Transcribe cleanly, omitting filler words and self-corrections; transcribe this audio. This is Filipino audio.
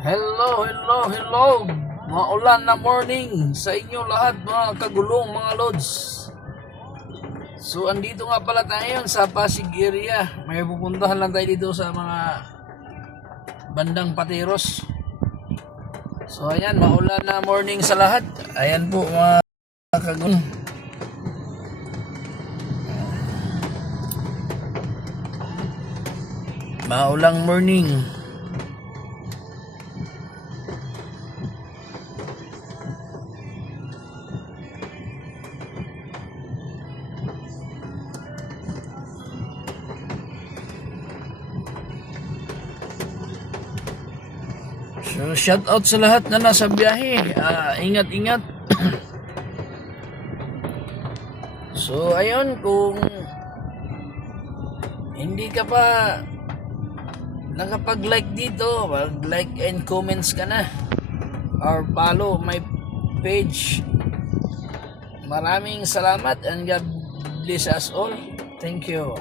Hello. Maulan na morning sa inyo lahat mga kagulong mga lods. So andito nga pala tayo sa Pasig area. May pupuntahan lang tayo dito sa mga bandang Pateros. So ayan, maulan na morning sa lahat. Ayan po mga kagulong. Maulang morning. So, shout out sa lahat na nasa biyahe. Ingat-ingat. So, ayun, kung hindi ka pa nakapag-like dito, mag-like and comments ka na. Or follow my page. Maraming salamat and God bless us all. Thank you.